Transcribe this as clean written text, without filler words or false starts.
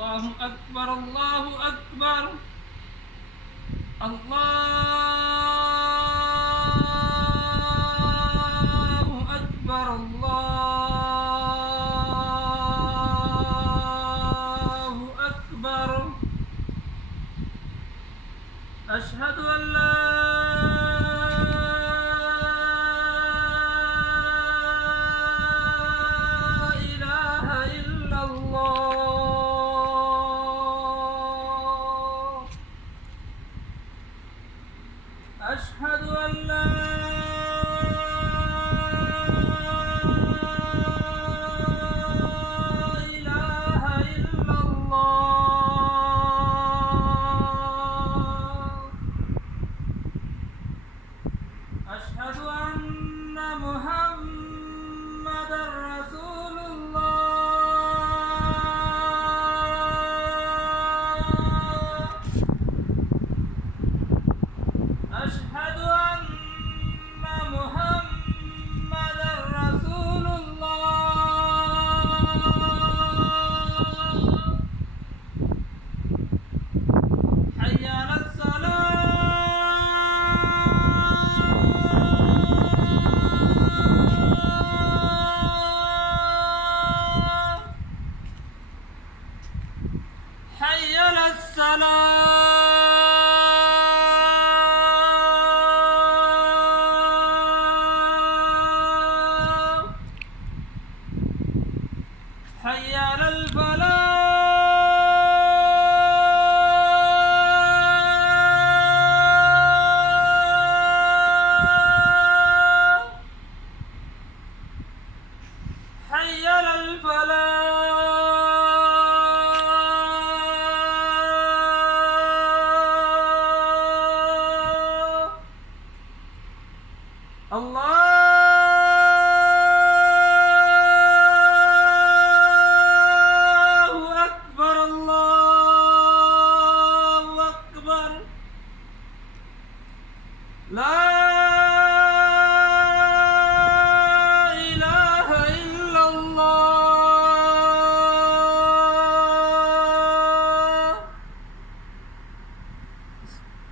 الله أكبر الله أكبر الله أكبر الله أكبر أشهد أن لا إله إلا الله أشهد أن لا إله إلا الله أشهد أن محمدا رسول الله أشهد أن محمدا رسول الله حي على الصلاة حي على الصلاة حي على الفلاح حي على الفلاح الله